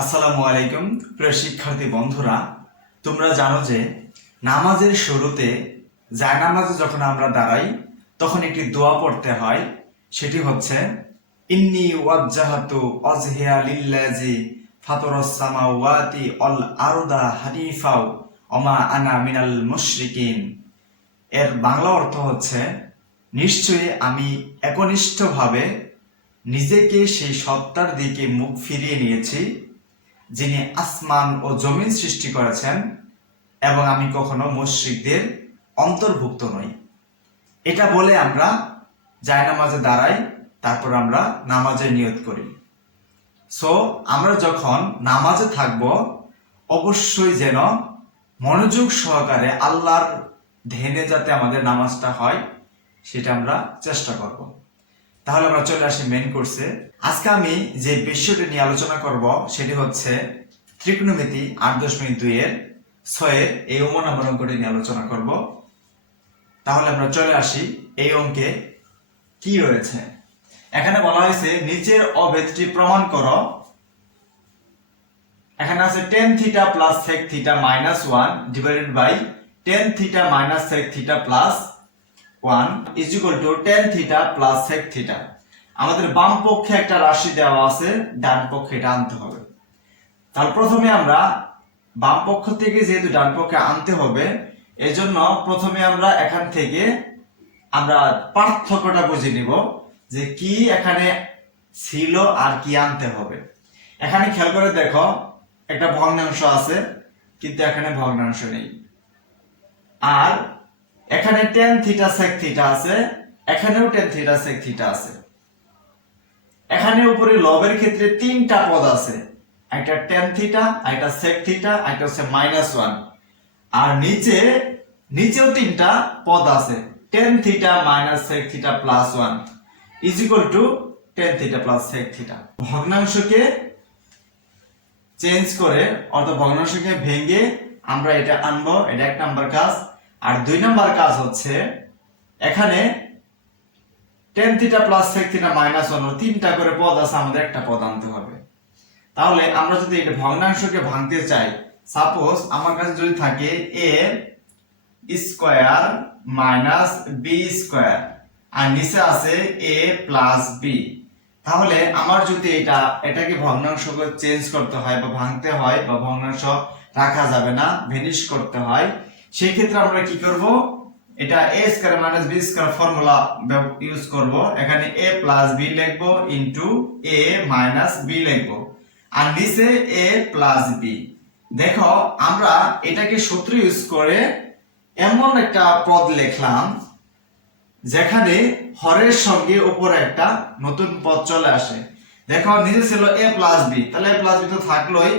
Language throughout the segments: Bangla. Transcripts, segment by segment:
আসসালামু আলাইকুম প্রিয় শিক্ষার্থী বন্ধুরা, তোমরা জানো যে নামাজের শুরুতে জায়নামাজে যখন আমরা দাঁড়াই তখন একটি দোয়া পড়তে হয়। সেটি হচ্ছে ইন্নী ওয়াজ্জাহাতু ওয়াজহিয়া লিল্লাযী ফাতারাস সামাওয়াতি ওয়াল আরদা হানিফাও ওমা আনা মিনাল মুশরিকিন। এর বাংলা অর্থ হচ্ছে, নিশ্চয়ই আমি একনিষ্ঠভাবে নিজেকে সেই সত্তার দিকে মুখ ফিরিয়ে নিয়েছি যিনি আসমান ও জমিন সৃষ্টি করেছেন, এবং আমি কখনো মুশরিকদের অন্তর্ভুক্ত নই। এটা বলে আমরা জায়নামাজে দাঁড়াই, তারপর আমরা নামাজের নিয়ত করি। সো আমরা যখন নামাজে থাকব অবশ্যই যেন মনোযোগ সহকারে আল্লাহর ধ্যানে যাতে আমাদের নামাজটা হয় সেটা আমরা চেষ্টা করব। তাহলে আমরা চলে আসি মেইন কোর্সে। আজকে আমি যে বিষয়টি নিয়ে আলোচনা করব সেটি হচ্ছে ত্রিকোণমিতি 8.2 এর 6 এর এই নাম্বার অঙ্কটি নিয়ে আলোচনা করব। তাহলে আমরা চলে আসি এই অঙ্কে কি রয়েছে। এখানে বলা হয়েছে নিচের অভেদটি প্রমাণ করো। এখানে আছে tan θ + sec θ - 1 divided by tan θ - sec θ + 1 is equal to tan θ + sec θ। আমাদের বাম পক্ষে একটা রাশি দেওয়া আছে, ডান পক্ষে এটা আনতে হবে। তাহলে প্রথমে আমরা বাম পক্ষ থেকে যেহেতু ডান পক্ষে আনতে হবে, এজন্য প্রথমে আমরা এখান থেকে আমরা পার্থক্যটা বুঝে নিব যে কি এখানে ছিল আর কি আনতে হবে। এখানে খেয়াল করে দেখো, একটা ভগ্নাংশ আছে কিন্তু এখানে ভগ্নাংশ নেই। আর এখানে tan θ sec θ আছে, এখানেও tan θ sec θ আছে। এখানে উপরে লবের ক্ষেত্রে তিনটা পদ আছে, একটা tan θ, একটা sec θ, একটা হচ্ছে -1। আর নিচেও তিনটা পদ আছে, tan θ - sec θ + 1 is equal to tan θ + sec θ। ভগ্নাংশকে change করে অর্থাৎ ভগ্নাংশকে ভেঙে আমরা এটা আনবো, এটা এক নাম্বার কাজ। আর দুই নাম্বার কাজ হচ্ছে এখানে tan θ + sec θ - 1 তিনটা করে পদ আছে, আমাদের একটা পদ আনতে হবে। তাহলে আমরা যদি এটা ভগ্নাংশকে ভাঙতে চাই, সাপোজ আমার কাছে যদি থাকে a square minus b square আর নিচে আছে a প্লাস b, তাহলে আমার যদি এটাকে ভগ্নাংশকে চেঞ্জ করতে হয় বা ভাঙতে হয় বা ভগ্নাংশ রাখা যাবে না, ভ্যানিশ করতে হয়, সেই ক্ষেত্রে আমরা কি করব, এটা a square minus b square formula use করব। এখানে a প্লাস b লিখব ইনটু a মাইনাস b লিখব আর নিচে a প্লাস b। দেখো আমরা এটাকে সূত্র ইউজ করে এমন একটা পদ লিখলাম যেখানে হরের সঙ্গে উপরে একটা নতুন পদ চলে আসে। দেখো নিচে ছিল a প্লাস b, তাহলে a প্লাস b তো থাকলোই,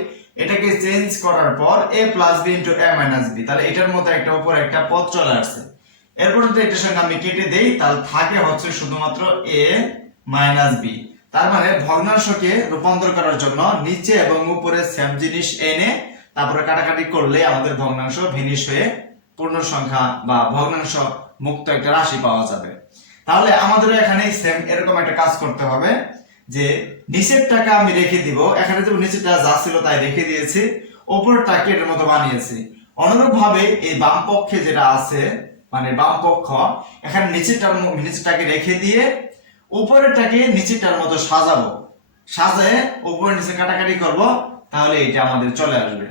এটাকে চেঞ্জ করার পর a plus b into a মাইনাস b, তাহলে এটার মধ্যে একটা উপরে একটা পদ চলে আসছে। এরপর যদি এটার সঙ্গে আমি কেটে দেই তাহলে থাকে হচ্ছে শুধুমাত্র a মাইনাস b। তার মানে ভগ্নাংশকে রূপান্তর করার জন্য নিচে এবং উপরে সেম জিনিস এনে তারপরে কাটাকাটি করলে আমাদের ভগ্নাংশ ভিনিশ হয়ে পূর্ণ সংখ্যা বা ভগ্নাংশ মুক্ত একটা রাশি পাওয়া যাবে। তাহলে আমাদের এখানে সেম এরকম একটা কাজ করতে হবে যে নিচের টাকা আমি রেখে দিব, এখানে যে নিচেরটা যা ছিল তাই রেখে দিয়েছি, উপরটাকে এর মতো বানিয়েছি। অনুরূপ ভাবে এই বাম পক্ষে যেটা আছে মানে বাম পক্ষ, এখানে নিচেরটাকে রেখে দিয়ে উপরেরটাকে নিচেরটার মতো সাজাবো, সাজায় উপরে নিচে কাটাকাটি করব, তাহলে এটা আমাদের চলে আসবে।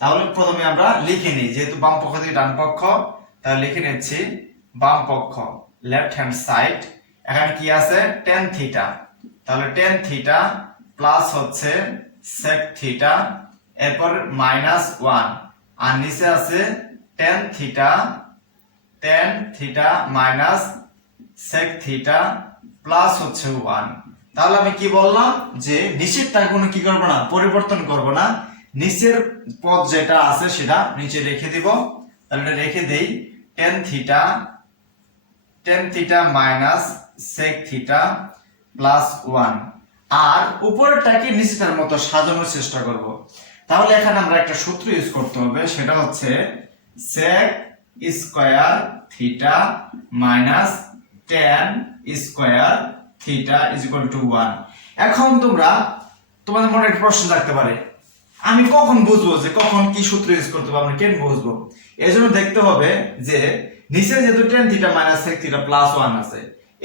তাহলে প্রথমে আমরা লিখে নিই, যেহেতু বাম পক্ষ থেকে ডান পক্ষ, তাহলে লিখে নিচ্ছি বাম পক্ষ লেফট হ্যান্ড সাইড। এখানে কি আছে tan θ, তাহলে tan θ প্লাস হচ্ছে sec θ, এরপর -1 আর নিচে আছে tan θ মাইনাস sec θ প্লাস হচ্ছে 1। তাহলে আমি কি বললাম যে নিচেরটা কোনো কি করব না, পরিবর্তন করব না, নিচের পদ যেটা আছে সেটা নিচে রেখে দিব। তাহলে এটা রেখে দেই tan θ মাইনাস sec θ প্লাস 1 আর উপরেরটাকে নিচেরটার মতো সাজানোর চেষ্টা করব। তাহলে এখানে আমরা একটা সূত্র ইউজ করতে হবে, সেটা হচ্ছে sec square θ minus tan square θ is equal to 1। এখন তোমরা তোমাদের মনে একটা প্রশ্ন থাকতে পারে, আমি কখন বুঝবো যে কখন কি সূত্র ইউজ করতে হবে, আমরা কেন বুঝবো? এর জন্য দেখতে হবে যে নিচে যেহেতু tan theta minus sec theta plus 1 আছে,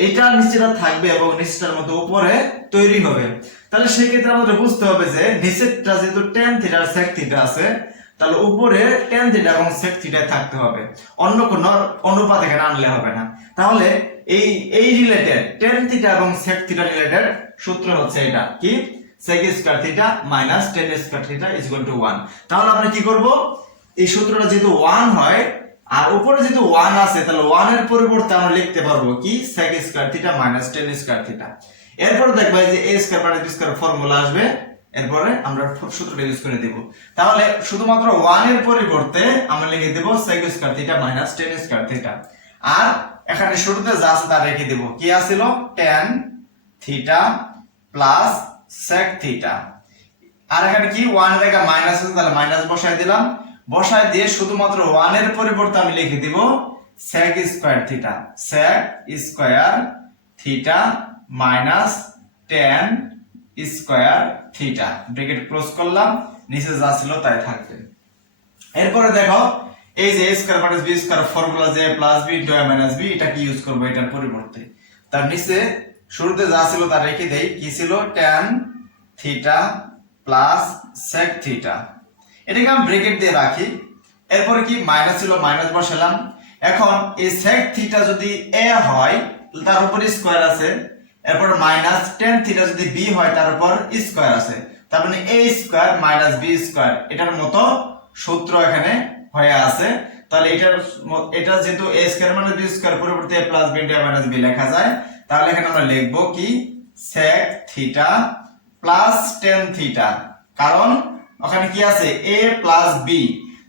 এটা নিচেটা থাকবে এবং নিচটার মতো উপরে তৈরি হবে। তাহলে সেই ক্ষেত্রে আমাদের বুঝতে হবে যে নিচেরটা যেহেতু tan থিটা আর sec থিটা আছে, তাহলে উপরে tan থিটা এবং sec থিটা থাকতে হবে, অন্য কোনো অনুপাত এখানে আনলে হবে না। তাহলে এই রিলেটেড tan থিটা এবং sec থিটা রিলেটেড সূত্র হচ্ছে এটা কি, sec square theta minus tan square theta is equal to 1। তাহলে আমরা কি করব, এই সূত্রটা যেহেতু 1 হয় আর উপরে যেহেতু 1 আছে, তাহলে 1 এর পরিবর্তে আমরা লিখতে পারবো কি sec square theta minus tan square theta. এরপর দেখবা যে a square minus b square formula আসবে, এরপরে আমরা সূত্রটা ইউজ করে দেব। তাহলে শুধুমাত্র 1 এর পরিবর্তে আমরা লিখে দেব sec square theta minus tan square theta. আর এখানে শুরুতে যা আছে তা রেখে দেব, কি আছিল tan theta plus sec theta. আর এখানে কি 1 এর জায়গায় মাইনাস আছে, তাহলে মাইনাস বসায় দিলাম, বসায় দিয়ে শুধুমাত্র 1 এর পরিবর্তে আমি লিখে দেব sec square theta, sec square theta minus tan square theta, bracket close করলাম, নিচে যা ছিল তাই থাকবে। এরপরে দেখো এই যে a square minus b square formula যে প্লাস b ইনটু a মাইনাস b, এটা কি ইউজ করব এটার পরিবর্তে। তার নিচে শুরুতে যা ছিল তা রেখে দেই, কি ছিল tan theta plus sec theta, এটাকে আমি ব্র্যাকেট দিয়ে রাখি। এরপরে কি মাইনাস ছিল, মাইনাস বসালাম। এখন এই sec থিটা যদি a হয় তার উপর স্কয়ার আছে, এরপর মাইনাস tan থিটা যদি b হয় তার উপর স্কয়ার আছে, তার মানে a square minus b square এটার মতো সূত্র এখানে হয়ে আছে। তাহলে এটা যেহেতু a square minus b square পরিবর্তে a plus b into a মাইনাস b লেখা যায়, তাহলে এখানে আমরা লিখব কি sec theta plus tan theta, কারণ ওখানে কি আছে a প্লাস b,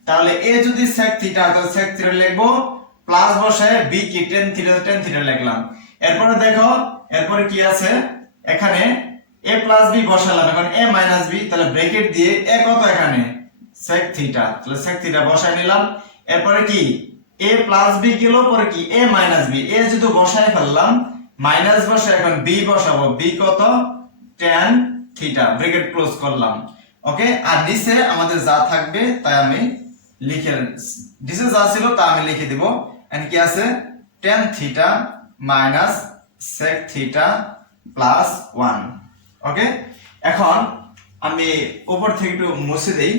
তাহলে a যদি sec থিটা তাহলে sec থিটা লিখবো, প্লাস বসায় b কি tan থিটা লিখলাম। এরপরে দেখো এরপরে কি আছে, এখানে a প্লাস b বসালাম, এখন a মাইনাস b, তাহলে ব্র্যাকেট দিয়ে a কত এখানে sec থিটা, তাহলে sec থিটা বসায় নিলাম। এরপরে কি a প্লাস b গেল, পরে কি a মাইনাস b, a যেহেতু বসায় ফেললাম মাইনাস বসায় এখন b বসাবো, b কত tan থিটা, ব্র্যাকেট ক্লোজ করলাম। ওকে, আর নিচে আমাদের যা থাকবে তাই আমি লিখে, নিচে যা ছিল তা আমি লিখে দিব। এন্ড কি আছে tan theta minus sec theta plus 1। ওকে, এখন আমি উপর থেকে একটু মুছে দেই।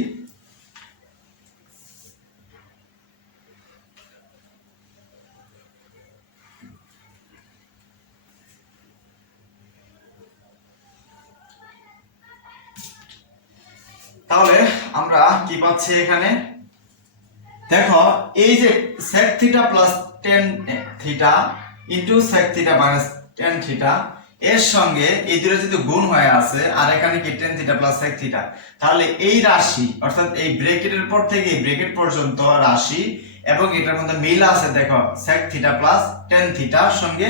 তাহলে আমরা কি পাচ্ছি এখানে, দেখো এই যে sec theta plus tan theta into sec theta minus tan theta, এর সঙ্গে এই দুটো যদি গুণ হয়ে আছে আর এখানে কি tan theta plus sec theta, তাহলে এই রাশি অর্থাৎ এই ব্র্যাকেটের পর থেকে এই ব্র্যাকেট পর্যন্ত রাশি এবং এটার মধ্যে মিল আছে। দেখো sec থিটা প্লাস tan থিটার সঙ্গে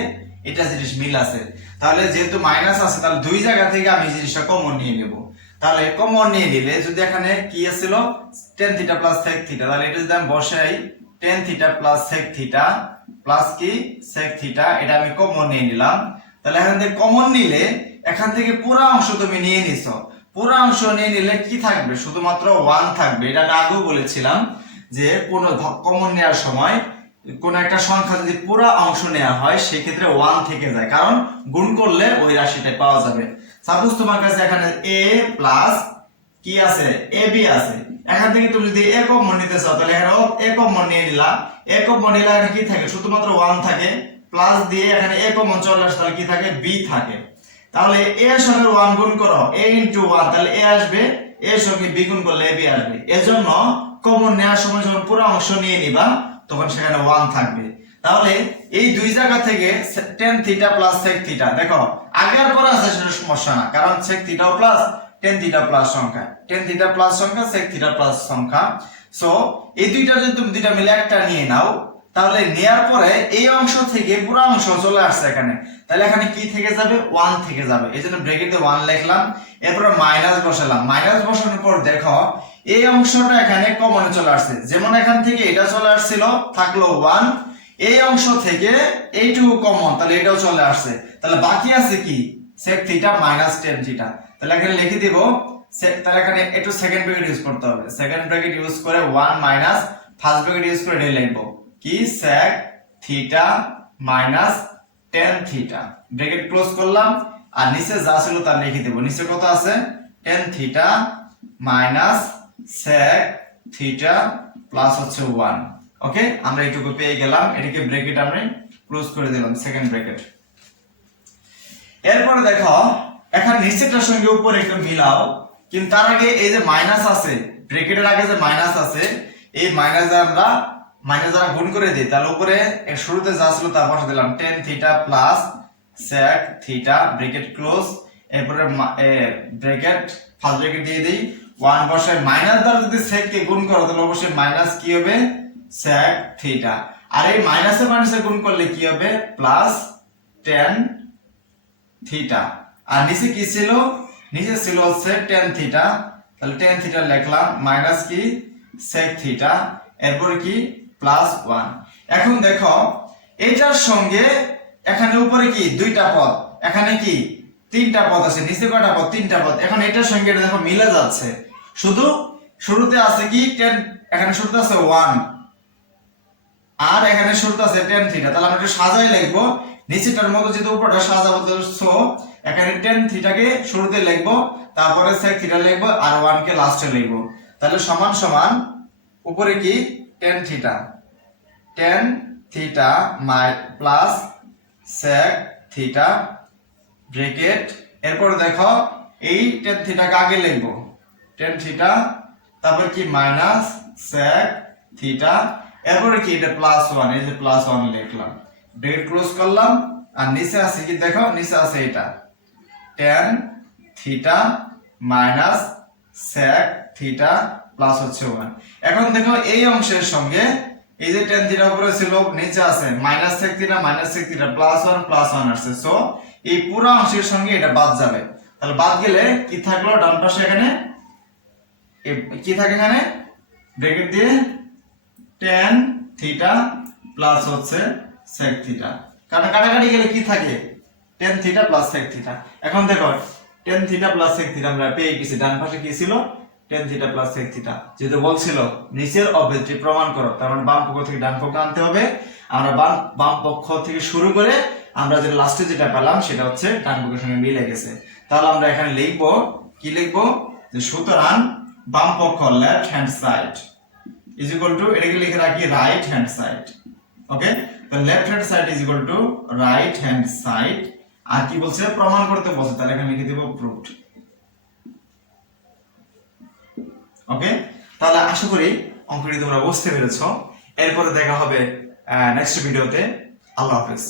এটা জিনিস মিল আছে, তাহলে যেহেতু মাইনাস আছে তাহলে দুই জায়গা থেকে আমি জিনিসটা কমন নিয়ে নেব। তাহলে কমন নিয়ে নিলে যদি এখানে কি ছিল tan theta plus sec theta, তাহলে এটা যদি আমি বসাই tan theta plus sec theta plus কি sec থিটা, এটা আমি কমন নিয়ে নিলাম। তাহলে এখান থেকে কমন নিলে এখান থেকে পুরো অংশ তুমি নিয়ে নিছো, পুরো অংশ নিয়ে নিলে কি থাকবে, শুধুমাত্র 1 থাকবে। এটা আমি আগেও বলেছিলাম যে কোন কমন নেওয়ার সময় কোন একটা সংখ্যা যদি পুরো অংশ নেওয়া হয় সেই ক্ষেত্রে 1 থেকে যায়, কারণ গুণ করলে ওই রাশিটা পাওয়া যাবে। সাপোজ তোমার কাছে এখানে a প্লাস কি আছে ab আছে, এখান থেকে তুমি যদি a কমন নিতে চাও তাহলে এখানে a কমন নিয়ে নিলা, a কমন নিলে এখানে কি থাকে শুধুমাত্র 1 থাকে, প্লাস দিয়ে এখানে a কমন চলে আসে তাহলে কি থাকে b থাকে। তাহলে a এর সঙ্গে 1 গুণ করো, a * 1 তাহলে a আসবে, a এর সঙ্গে b গুণ করলে ab আসবে। এজন্য কমন নেওয়ার সময় যখন পুরো অংশ নিয়ে নিবা তখন সেখানে 1 থাকবে। তাহলে এই দুই জায়গা থেকে tan theta plus sec theta, দেখো আগে আর পরে আছে সেটা সমস্যা না, কারণ sec থিটাও প্লাস tan থিটা প্লাস সংখ্যা, tan থিটা প্লাস সংখ্যা sec থিটা প্লাস সংখ্যা। সো এই দুইটা যদি তুমি দুইটা মিলে একটা নিয়ে নাও, তাহলে নেয়ার পরে এই অংশ থেকে পুরো অংশ চলে আসছে এখানে, তাহলে এখানে কি থেকে যাবে 1 থেকে যাবে, এইজন্য ব্র্যাকেটে 1 লিখলাম। এরপর মাইনাস বসালাম, মাইনাস বসানোর পর দেখো এই অংশটা এখানে কমনে চলে আসছে, যেমন এখান থেকে এটা চলে আসছিল থাকলো 1, এই অংশ থেকে এইটুকু কমন তাহলে এটাও চলে আসছে, তাহলে বাকি আছে কি sec theta minus tan theta. তাহলে এখানে লিখে দিব, তাহলে এখানে একটু সেকেন্ড ব্র্যাকেট ইউজ করতে হবে। সেকেন্ড ব্র্যাকেট ইউজ করে 1 মাইনাস ফার্স্ট ব্র্যাকেট ইউজ করে এটা লিখব কি sec theta minus tan theta, bracket close করলাম আর নিচে যা ছিল তা লিখে দেব। নিচে কত আছে tan theta minus sec theta plus হচ্ছে 1। ওকে, আমরা এইটুকু পেয়ে গেলাম। এটাকে ব্র্যাকেট আমরা ক্লোজ করে দিলাম, সেকেন্ড ব্র্যাকেট। এরপর দেখো এখানে নিচেরটার সঙ্গে উপরে একটু মিলাও, কিন্তু তার আগে এই যে মাইনাস আছে, ব্র্যাকেটের আগে যে মাইনাস আছে, এই মাইনাস আমরা গুণ করে দিই, তাহলে উপরে এর শুরুতে যা ছিল তা বসে দিলাম tan theta plus sec theta, bracket close. এরপরে ব্র্যাকেট ফার্স্ট ব্র্যাকেট দিয়ে দেই, 1 বসে মাইনাস দ্বারা যদি sec কে গুণ করো তাহলে অবশ্যই মাইনাস কি হবে sec থিটা, আর এই মাইনাসে মাইনাসে গুণ করলে কি হবে প্লাস tan থিটা। আর নিচে কি ছিল, নিচে ছিল হচ্ছে tan থিটা, তাহলে tan থিটা লিখলাম মাইনাস কি sec থিটা, এরপর কি প্লাস 1। এখন দেখো এইটার সঙ্গে এখানে উপরে কি দুইটা পদ, এখানে কি তিনটা পদ আছে, নিচে কয়টা পদ তিনটা পদ। এখন এটার সঙ্গে এটা দেখো মিলে যাচ্ছে, শুধু শুরুতে আছে কি tan, এখানে শুরুতে আছে 1 আর এখানে শুরুতে আছে tan থিটা, তাহলে আমরা একটু সাজাই লিখবো, নিচেটার মতো যেহেতু উপরটা সাজাবো সো এখানে tan থিটাকে শুরুতে লিখবো, তারপরে sec থিটা লিখবো আর 1 কে লাস্টে লিখবো। তাহলে সমান সমান উপরে কি tan theta plus sec theta bracket, এরপর দেখো এই tan থিটাকে আগে লিখবো tan থিটা, তারপর কি মাইনাস sec থিটা, এরপরে কি এটা প্লাস 1, এই যে প্লাস 1 লিখলাম, ব্র্যাকেট ক্লোজ করলাম। আর নিচে আছে কি দেখো, নিচে আছে এটা tan theta minus sec theta plus হচ্ছে 1। এখন দেখো এই অংশের সঙ্গে এই যে tan থিটা উপরে ছিল, নিচে আছে মাইনাস sec থিটা প্লাস 1 আসছে, সো এই পুরো অংশের সঙ্গে এটা বাদ যাবে। তাহলে বাদ গেলে কি থাকলো ডান পাশে, এখানে কি থাকে, এখানে ব্র্যাকেট দিয়ে tan থিটা প্লাস হচ্ছে sec থিটা, কারণ কাটাকাটি গেলে কি থাকে tan theta plus sec theta. এখন দেখো tan theta plus sec theta আমরা পেয়ে গেছি, ডান পাশে কি ছিল tan theta plus sec theta. যেহেতু বলছিল নিচের অবধি প্রমাণ করো, তার মানে বাম পক্ষ থেকে ডান পক্ষ আনতে হবে। আমরা বাম পক্ষ থেকে শুরু করে আমরা যে লাস্টে যেটা পেলাম সেটা হচ্ছে ডান পক্ষের সঙ্গে মিলে গেছে। তাহলে আমরা এখানে লিখবো কি লিখবো, যে সুতরাং বাম পক্ষ left hand side is equal to, এটাকে লিখে রাখি রাইট হ্যান্ড সাইড। ওকে, তো left hand side is equal to right hand side. আর কি বলছে প্রমাণ করতে বলছে, তাহলে এখানে লিখে দেব প্রুভড। ওকে, তাহলে আশা করি অঙ্কটি তোমরা বুঝতে পেরেছো। এরপরে দেখা হবে নেক্সট ভিডিওতে। আল্লাহ হাফেজ।